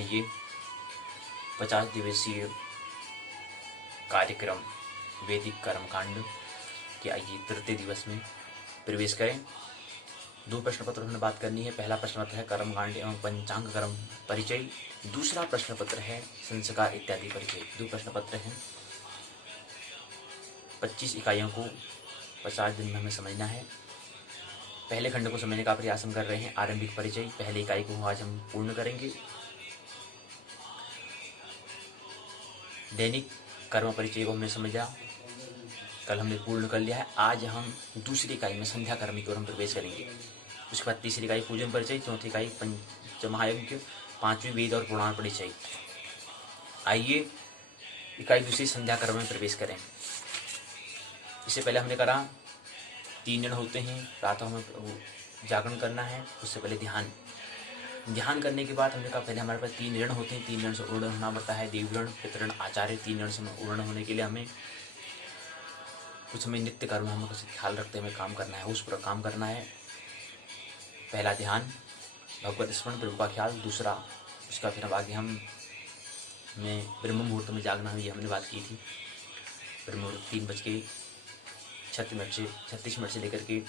आइए 50 दिवसीय कार्यक्रम वैदिक कर्मकांड के आइए तृतीय दिवस में प्रवेश करें। 2 प्रश्न पत्र हमने बात करनी है। पहला प्रश्न पत्र है कर्मकांड एवं पंचांग कर्म परिचय। दूसरा प्रश्न पत्र है संस्कार इत्यादि परिचय। 2 प्रश्न पत्र हैं। 25 इकाइयों को 50 दिन में हमें समझना है। पहले खंड को समझने का प्रयास हम कर रहे हैं। आरंभिक परिचय पहली इकाई को आज हम पूर्ण करेंगे। दैनिक कर्म परिचय को हमने समझा, कल हमने पूर्ण कर लिया है। आज हम दूसरी इकाई में संध्या कर्म की ओर हम प्रवेश करेंगे। उसके बाद तीसरी इकाई पूजन परिचय, चौथी इकाई पंचमहायज्ञ, 5वीं वेद और पुराण परिचय। आइए इकाई दूसरी संध्या कर्म में प्रवेश करें। इससे पहले हमने करा 3 ऋण होते हैं। प्रातः हमें जागरण करना है, उससे पहले ध्यान करने के बाद हमने कहा पहले हमारे पास 3 ऋण होते हैं। 3 ऋण से उर्ण होना पड़ता है। देवऋण, पितृण, आचार्य। 3 ऋण से उर्ण होने के लिए हमें नित्य कर्म हमें कुछ ख्याल रखते हुए काम करना है, उस पर काम करना है। पहला ध्यान, भगवत स्मरण, प्रभु का ख्याल। दूसरा उसका फिर अब आगे हमें ब्रह्म मुहूर्त में जागना हुई, हमने बात की थी। ब्रह्म मुहूर्त 3:36 मिनट से लेकर के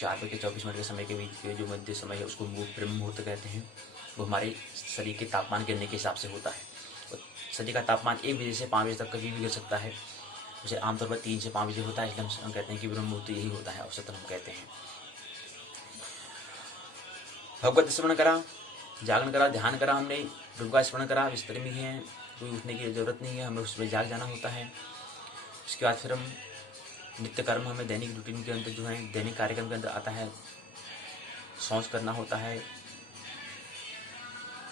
4:24 के समय के बीच के जो मध्य समय है उसको ब्रह्म मुहूर्त कहते हैं। वो हमारे शरीर के तापमान गिरने के हिसाब से होता है। और शरीर का तापमान 1 बजे से 5 बजे तक कभी भी गिर सकता है। उसे आमतौर पर 3 से 5 बजे होता है, इसलिए हम कहते हैं कि ब्रह्म मुहूर्त यही होता है, औसतन हम कहते हैं। भगवत स्मरण करा, जागरण करा, ध्यान करा, हमने प्रभु का स्मरण करा। बिस्तर में है, कोई उठने की जरूरत नहीं है, हमें उसमें जाग जाना होता है। उसके बाद फिर हम नित्य कर्म हमें दैनिक रूटीन के अंदर जो है दैनिक कार्यक्रम के अंदर आता है। शौच करना होता है,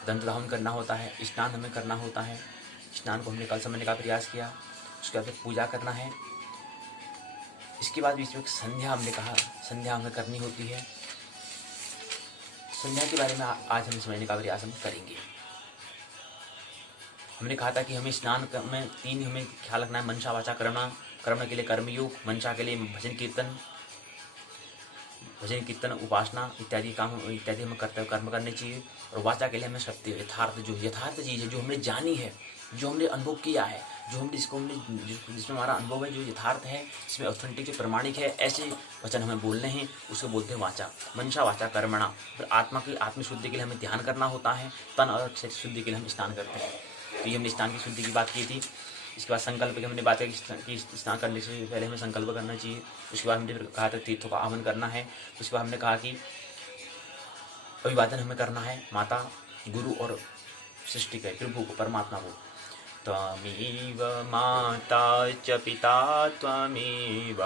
दंत धावन करना होता है, स्नान हमें करना होता है। स्नान को हमने कल समझने का प्रयास किया। उसके बाद पूजा करना है। इसके बाद बीच में संध्या हमने कहा, संध्या हमें करनी होती है। संध्या के बारे में आज हम समझने का प्रयास हम करेंगे। हमने कहा था कि हमें स्नान में 3 हमें ख्याल रखना है। मनसा, वाचा, कर्मणा। कर्म के लिए कर्मयोग, मनसा के लिए भजन कीर्तन, उपासना इत्यादि हमें कर्म करने चाहिए। और वाचा के लिए हमें सत्य, यथार्थ चीज़ है, जो हमने जानी है, जो हमने अनुभव किया है, जिसमें हमारा अनुभव है, जो यथार्थ है, जिसमें ऑथेंटिक, जो प्रमाणिक है, ऐसे वचन हमें बोलने हैं, उसको बोलते हैं वाचा। मनसा, वाचा, कर्मणा। फिर आत्मशुद्धि के लिए हमें ध्यान करना होता है। तन और शरीर शुद्धि के लिए हम स्नान करते हैं। तो ये हमने स्नान की शुद्धि की बात की थी। इसके बाद संकल्प की हमने बात की कि स्नान करने से पहले हमें संकल्प करना चाहिए। उसके बाद हमने कहा था तीर्थों का आह्वान करना है। उसके बाद हमने कहा कि अभिवादन हमें करना है माता, गुरु और सृष्टि के प्रभु को, परमात्मा को। त्वमेव माता च पिता त्वमेव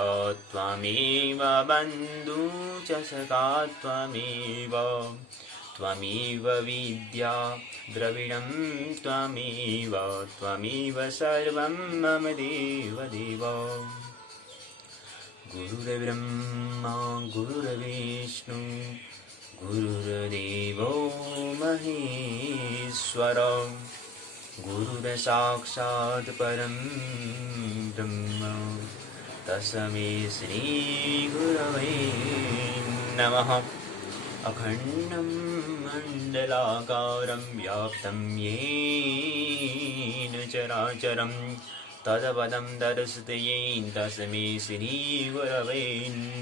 बन्धु च सखा त्वमेव विद्या द्रविणं त्वमेव सर्वं मम देव। गुरुर्ब्रह्मा गुरुर्विष्णु गुरुर्देवो महेश्वर, गुरुर्साक्षात् परं ब्रह्म, तस्मै श्री गुरवे नमः। अखण्डं मण्डलाकारं व्याप्तं येन चराचरं तत्पदं दर्शते येन तस्मै श्री गुरवे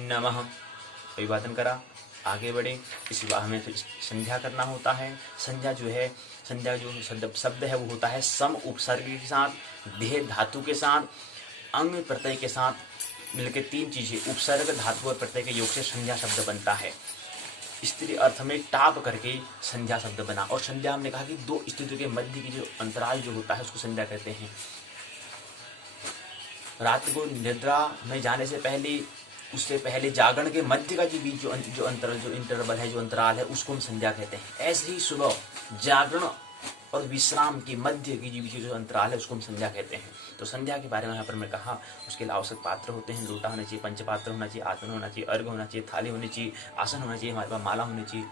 नमः। अभिवादन करा, आगे बढ़े। इस विवाह में फिर संध्या करना होता है। संध्या जो शब्द है वो होता है सम उपसर्ग के साथ, देह धातु के साथ, अंग प्रत्यय के साथ मिलकर 3 चीजें, उपसर्ग, धातु और प्रत्यय के योग से संध्या शब्द बनता है। स्त्री अर्थ में टाप करके संध्या शब्द बना। और संध्या हमने कहा कि 2 स्थितियों के मध्य की जो अंतराल जो होता है उसको संध्या कहते हैं। रात को निद्रा में जाने से पहले, उससे पहले जागरण के मध्य का जो बीच जो इंटरवल है, जो अंतराल है, उसको हम संध्या कहते हैं। ऐसे ही सुबह जागरण और विश्राम के मध्य की बीच जो अंतराल है उसको हम संध्या कहते हैं। तो संध्या के बारे में यहाँ पर मैं कहा। उसके लिए आवश्यक पात्र होते हैं। लोटा होना चाहिए, पंचपात्र होना चाहिए, आसन होना चाहिए, अर्घ होना चाहिए, थाली होनी चाहिए, आसन होना चाहिए, हमारे पास माला होनी चाहिए।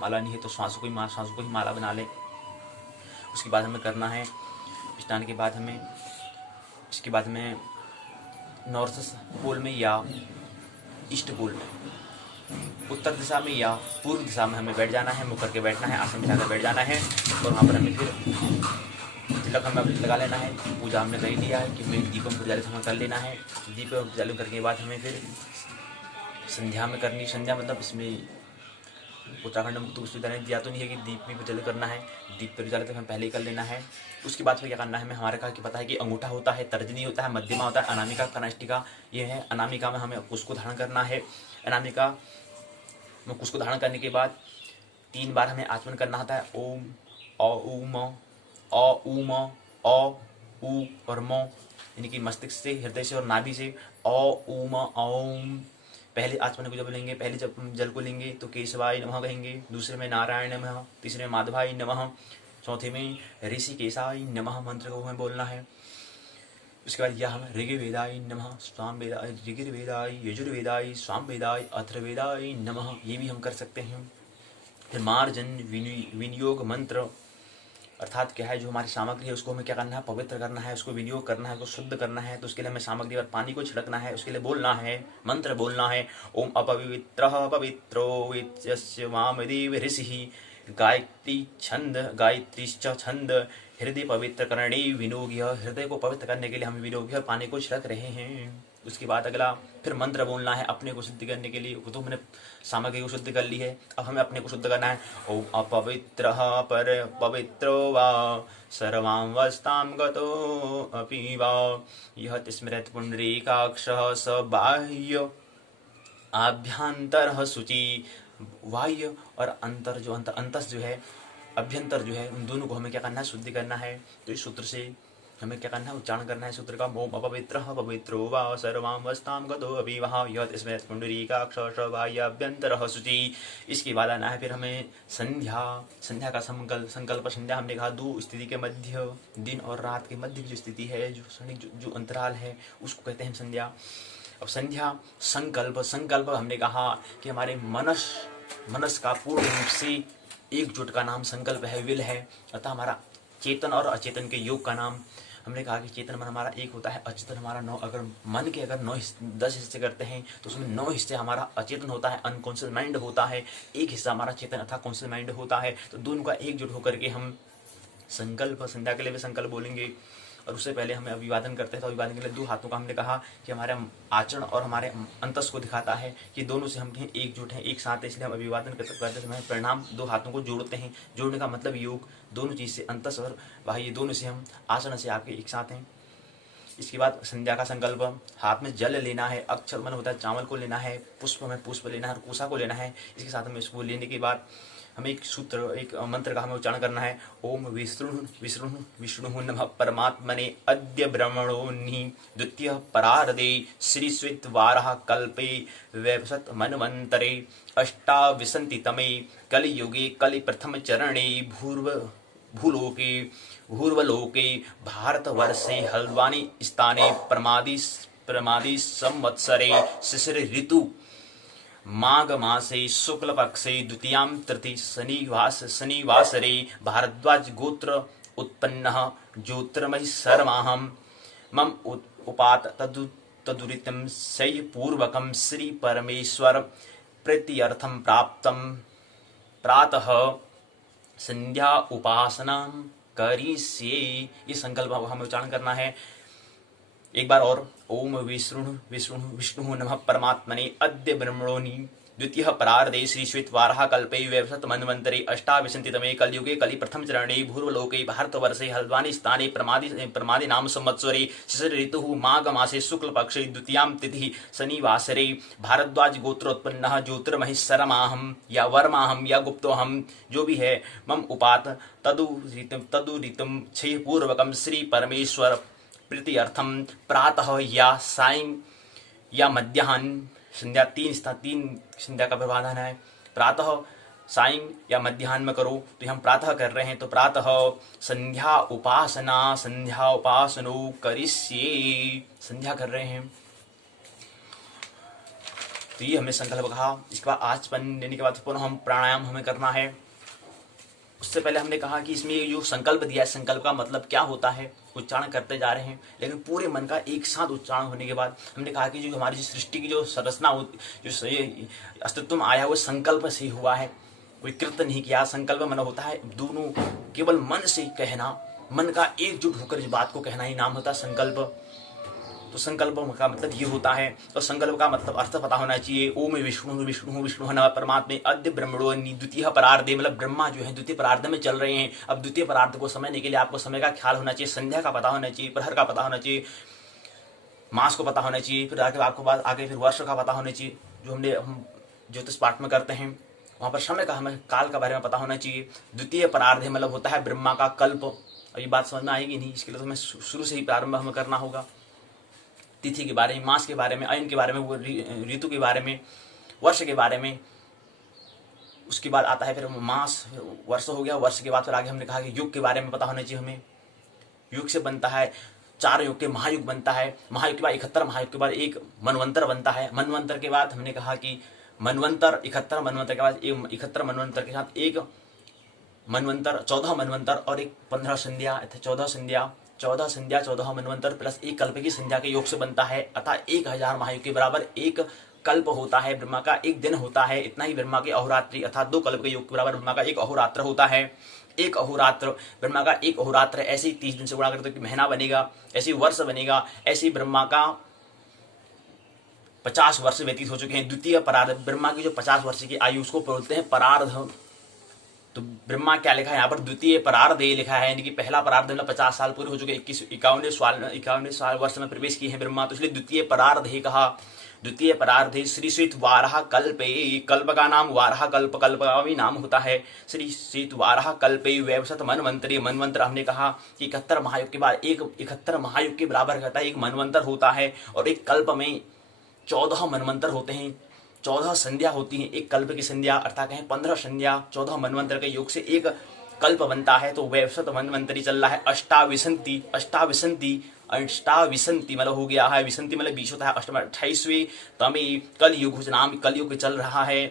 माला नहीं है तो श्वासों को ही माला बना लें। उसके बाद हमें करना है स्नान के बाद इसके बाद में नॉर्थ पोल में या ईस्ट पोल में उत्तर दिशा में या पूर्व दिशा में हमें बैठ जाना है, मुख करके बैठना है, आसन बिछाकर बैठ जाना है और वहाँ पर हमें फिर तिलक हमें अपने लगा लेना है। पूजा हमने कर लिया है कि हमें दीपम प्रज्वलित हमें कर लेना है। दीपम प्रज्वलित करने के बाद हमें फिर संध्या में करनी, संध्या मतलब इसमें उत्तराखंड मुक्त विश्वविद्यालय ने दिया तो नहीं है कि दीप भी प्रज्वलित करना है, दीप प्रज्वलित हमें पहले ही कर लेना है। उसके बाद फिर क्या करना है हमें, हमारे का कि पता है कि अंगूठा होता है, तर्जनी होता है, मध्यमा होता है, अनामिका, कनिष्ठिका ये है। अनामिका में हमें उसको धारण करना है। अनामिका में उसको धारण करने के बाद 3 बार हमें आचमन करना होता है। ओम अ उ म अ उ म अ उ और म, यानी कि मस्तिष्क से, हृदय से और नाभि से अ उ म ओम। पहले आचमन को जब लेंगे, पहले जब जल को लेंगे तो केशवाय नमः कहेंगे, दूसरे में नारायण नमः, तीसरे में माधवाय नमः, चौथे में ऋषिकेशाय नमः मंत्र को हमें बोलना है। उसके बाद यह हम ऋग्वेदाय नमः सामवेदाय, ऋग्वेदाय यजुर्वेदाय सामवेदाय अथर्ववेदाय नमः ये भी हम कर सकते हैं। फिर मार्जन विनियोग मंत्र, अर्थात क्या है जो हमारी सामग्री है उसको हमें क्या करना है, पवित्र करना है, उसको विनियोग करना है, उसको शुद्ध करना है। तो उसके लिए हमें सामग्री पर पानी को छिड़कना है, उसके लिए बोलना है, मंत्र बोलना है। ओम अपवित्रः पवित्रो वेत्स्य वामदेव ऋषिः गायत्री छंद गायत्रीश्च छंद हृदय पवित्र करणे विनियोग्य, हृदय को पवित्र करने के लिए हम विनियोग्य पानी को छिड़क रहे हैं। उसके बाद अगला फिर मंत्र बोलना है अपने को शुद्ध करने के लिए। तो हमने सामग्री को शुद्ध कर ली है, अब हमें अपने को शुद्ध करना है। ओम अपवित्रः पर पवित्रो वा सर्वावस्थां गतो अपि वा यह स्मृत पुंडरीकाक्षः स बाह्य आभ्यंतर शुचि। बाह्य और अंतर जो अंतस जो है, अभ्यंतर जो है, उन दोनों को हमें क्या करना है, शुद्धि करना है। तो इस सूत्र से हमें क्या करना है, उच्चारण करना है सूत्र का। ओम अपवित्रः पवित्रो वा सर्वावस्थां गतो अपि वः यत् स्मृत पुंडरीकाक्षः बाह्याभ्यन्तरः शुचि। इसके बाद आना है फिर हमें संध्या का संकल्प। संध्या हमने कहा 2 स्थिति के मध्य, दिन और रात के मध्य की जो स्थिति है, जो क्षणिक जो अंतराल है उसको कहते हैं संध्या। अब संध्या संकल्प हमने कहा कि हमारे मनस का पूर्ण रूप से एकजुट का नाम संकल्प है, विल है। अतः हमारा चेतन और अचेतन के योग का नाम, हमने कहा कि चेतन मन हमारा 1 होता है, अचेतन हमारा 9। अगर मन के 10 हिस्से करते हैं तो उसमें 9 हिस्से हमारा अचेतन होता है, अनकॉन्शियस माइंड होता है, 1 हिस्सा हमारा चेतन अर्थात कॉन्शियस माइंड होता है। तो दोनों का एकजुट होकर के हम संकल्प, संध्या के लिए भी संकल्प बोलेंगे। और उससे पहले हमें अभिवादन करते हैं, तो अभिवादन के लिए 2 हाथों का हमने कहा कि हमारे आचरण और हमारे अंतस को दिखाता है कि दोनों से हम एकजुट हैं, एक साथ है, इसलिए हम अभिवादन करते समय प्रणाम 2 हाथों को जोड़ते हैं। जोड़ने का मतलब योग, दोनों चीज़ से, अंतस और बाह्य दोनों से हम आचरण से आपके एक साथ हैं। इसके बाद संध्या का संकल्प, हाथ में जल लेना है, अक्षर मन होता है चावल को लेना है, पुष्प में पुष्प लेना है और कुशा को लेना है। इसके साथ में इसको लेने के बाद हमें एक सूत्र, एक मंत्र का हमें उच्चारण करना है। ओम विष्णु नमः परमात्मने अद्य ब्रह्मणोन्हि द्वितीय परार्धे श्रीस्वित वारः कल्पे वैवसत मन्वन्तरे अष्टाविंशतितमे कलियुगे कलि प्रथम चरणे भूर्वलोके भारतवर्षे हल्द्वानी स्थाने प्रमादी संवत्सरे शिशिर ऋतु माघ मासे शुक्ल पक्षे द्वितीयां तृतीय शनिवासरे भारद्वाज गोत्र उत्पन्नः ज्योतिर्मयि शर्माहं मम उपात तदुरितं शयपूर्वकं श्री परमेश्वर प्रीत्यर्थं प्राप्तं प्रातः संध्या उपासना करिष्ये। ये संकल्प हमें उच्चारण करना है एक बार और। ओम विष्णु नमः परमात्मने अद्य ब्रह्मणोनि द्वितीय परार्धे श्रीश्वेत वारः कल्पे वैवसत मन्वन्तरे अष्टाविंशतितमे कलियुगे कलि प्रथम चरणे भूर्वलोके भारतवर्षे हल्द्वानी स्थाने प्रमादि नाम संवत्सरे शिशिर ऋतुः माघ मासे शुक्ल पक्षे द्वितीयां तिथिः शनिवासरे भारद्वाज गोत्रोत्पन्नः ज्योतिर्महि शर्माहं या वर्माहं या गुप्तोहम, जो भी है, मम उपात तदुरितं क्षयपूर्वकं श्री परमेश्वर प्रीत्यर्थम प्रातः या सायं या मध्याह्न। संध्या 3 संध्या का व्यवधान है, प्रातः सायं या मध्याह्न में करो। तो हम प्रातः कर रहे हैं तो प्रातः संध्या उपासनो करिष्ये, संध्या कर रहे हैं। तो ये हमने संकल्प कहा। इसके बाद आचमन लेने के बाद पुनः हम प्राणायाम हमें करना है। उससे पहले हमने कहा कि इसमें ये जो संकल्प दिया है, संकल्प का मतलब क्या होता है, उच्चारण करते जा रहे हैं, लेकिन पूरे मन का एक साथ उच्चारण होने के बाद हमने कहा कि जो हमारी सृष्टि की जो संरचना होती, जो ये अस्तित्व में आया वो संकल्प से हुआ है, कोई कृत्य नहीं किया। संकल्प मन होता है दोनों केवल मन से कहना, मन का एकजुट होकर इस बात को कहना ही नाम होता है संकल्प। तो संकल्प का मतलब ये होता है, और संकल्प का मतलब अर्थ पता होना चाहिए। ओम विष्णु विष्णु विष्णु नमः परमात्मे अद्य ब्रह्मणो द्वितीय परार्धे, मतलब ब्रह्मा जो है द्वितीय परार्ध में चल रहे हैं। अब द्वितीय परार्ध को समझने के लिए आपको समय का ख्याल होना चाहिए, संध्या का पता होना चाहिए, प्रहर का पता होना चाहिए, मास को पता होना चाहिए, फिर आगे आपको बाद आगे फिर वर्ष का पता होना चाहिए, जो हम ज्योतिष पाठ में करते हैं वहाँ पर समय का हमें काल का बारे में पता होना चाहिए। द्वितीय परार्ध मतलब होता है ब्रह्मा का कल्प। अब ये बात समझ में आएगी नहीं, इसके लिए तो हमें शुरू से ही प्रारंभ हमें करना होगा। तिथि के बारे में, मास के बारे में, अयन के बारे में, ऋतु के बारे में, वर्ष के बारे में। उसके बाद आता है फिर मास, वर्ष हो गया। वर्ष के बाद फिर आगे हमने कहा कि युग के बारे में पता होना चाहिए हमें। युग से बनता है 4 युग के महायुग बनता है। महायुग के बाद 71 महायुग के बाद एक मनवंतर बनता है। मनवंतर के बाद हमने कहा कि मनवंतर 71 मनवंतर के बाद 71 मनवंतर के साथ एक मनवंतर 14 मनवंतर और एक 15 संध्या, 14 संध्या 14 मनवंतर प्लस एक कल्प की संध्या के योग से बनता है। अतः 1000 महायुग के बराबर एक कल्प होता है। ब्रह्मा का एक दिन होता है, इतना ही ब्रह्मा के अहोरात्रि अर्थात 2 कल्प के योग के बराबर ब्रह्मा का एक अहोरात्र होता है। एक अहोरात्र, ब्रह्मा का एक अहोरात्र ऐसे ही 30 दिन से गुणा करते कि महीना बनेगा, ऐसे ही वर्ष बनेगा। ऐसे ही ब्रह्मा का 50 वर्ष व्यतीत हो चुके हैं। द्वितीय परार्ध, ब्रह्मा की जो 50 वर्ष की आयु उसको बोलते हैं परार्ध। तो ब्रह्मा क्या लिखा है यहाँ पर, द्वितीय परार्ध लिखा है, यानी कि पहला परार्ध मतलब 50 साल पूरे हो चुके, 51 साल वर्ष में प्रवेश किए हैं ब्रह्मा, तो इसलिए द्वितीय परार्ध ही कहा। द्वितीय परार्ध श्री श्रीत वाराह कल्पे, कल्प का नाम वाराह कल्प, कल्प का भी नाम होता है श्री श्रीत वाराह कल्पे वैवसत मनवंतरी। मनवंतर हमने कहा कि 71 महायुग के बाद एक 71 महायुग के बराबर कहता है एक मनवंतर होता है, और एक कल्प में 14 मनवंतर होते हैं, 14 संध्या होती हैं। एक कल्प की संध्या अर्थात कहें 15 संध्या 14 मनवंतर के योग से एक कल्प बनता है। तो वैवसत मनवंतरी चल रहा है। अष्टाविसंति मतलब हो गया है, विसंति मतलब 20 होता है। अष्टम 28वें तमें कलयुग नाम कलयुग चल रहा है।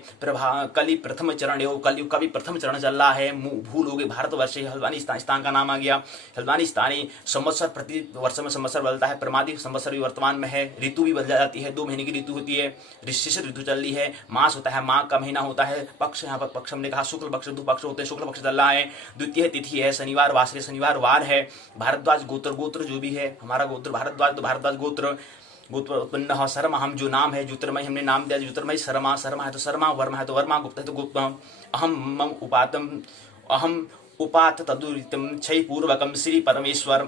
कली प्रथम चरण एवं कलयुग का भी प्रथम चरण चल रहा है। भूल हो गए भारतवर्ष, हल्द्वानी स्थान का नाम आ गया। हल्द्वानी स्थानी संवत्सर प्रति वर्ष में संवत्सर बदलता है। प्रमादिक संवत्सर भी वर्तमान में है। ऋतु भी बदल जाती है, 2 महीने की ऋतु होती है। शिशिर ऋतु चल रही है। मास होता है, माघ का महीना होता है। पक्ष, यहाँ पर पक्ष हमने कहा शुक्ल पक्ष 2 पक्ष होते हैं, शुक्ल पक्ष चल रहा है। द्वितीय तिथि है, शनिवार वासरे शनिवार वार है। भारद्वाज गोत्र जो भी है हमारा गोत्र भारद्वाज, तो भारद्वाज गोत्र उत्पन्न शर्मा, हम जो नाम है ज्योतिर्मय हमने नाम दिया ज्योतिर्मय। शर्मा है तो शर्मा, वर्मा है तो वर्मा, गुप्त है तो गुप्त। अहम उपात तदुरितम क्षय पूर्वकम श्री परमेश्वर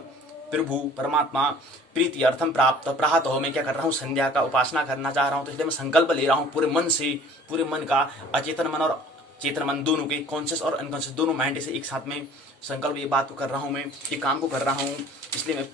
प्रभु परमात्मा प्रीति अर्थम प्राप्त प्रात हो। मैं क्या कर रहा हूँ, संध्या का उपासना करना चाह रहा हूँ, तो इसलिए मैं संकल्प ले रहा हूँ पूरे मन से, पूरे मन का, अचेतन मन और चेतन मन दोनों के, कॉन्शियस और अनकॉन्शियस दोनों माइंड से एक साथ में संकल्प ये बात को कर रहा हूँ, मैं ये काम को कर रहा हूँ, इसलिए मैं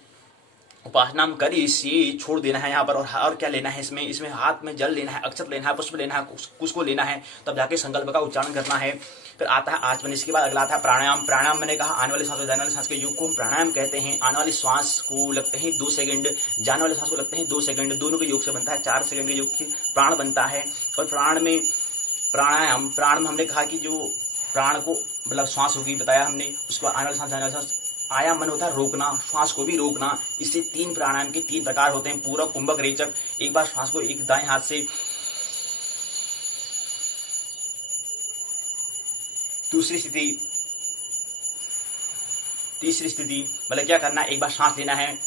उपासना में करी। ये छोड़ देना है यहाँ पर। और क्या लेना है इसमें हाथ में जल लेना है, अक्षत लेना है, पुष्प लेना है, कुछ को लेना है, तब जाके संकल्प का उच्चारण करना है। फिर आता है आचमन। इसके बाद अगला आता है प्राणायाम। प्राणायाम मैंने कहा आने वाली सांस और जाने वाली सांस के योग को हम प्राणायाम कहते हैं। आने वाली श्वास को लगते हैं 2 सेकंड, जाने वाली सांस को लगते हैं 2 सेकंड, दोनों के योग से बनता है 4 सेकंड के योग से प्राण बनता है। और प्राण में हमने कहा कि जो प्राण को मतलब श्वास होगी बताया हमने, उसके बाद आने वाली सांस जाने वाली सांस। आयाम मन होता है रोकना, श्वास को भी रोकना। इससे 3 प्राणायाम के 3 प्रकार होते हैं, पूरक, कुंभक, रेचक। एक बार श्वास को एक दाएं हाथ से, दूसरी स्थिति, तीसरी स्थिति, मतलब क्या करना है, एक बार सांस लेना है,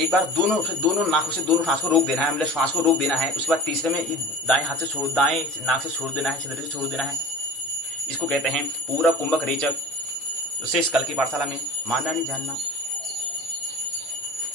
एक बार दोनों नाकों से दोनों सांस को रोक देना है, मतलब श्वास को रोक देना है। उसके बाद तीसरे में दाएं हाथ से दाएं नाक से छोड़ देना है, छिद्र से छोड़ देना है। इसको कहते हैं पूरक, कुंभक, रेचक। शेष कल की पाठशाला में मानना नहीं जानना।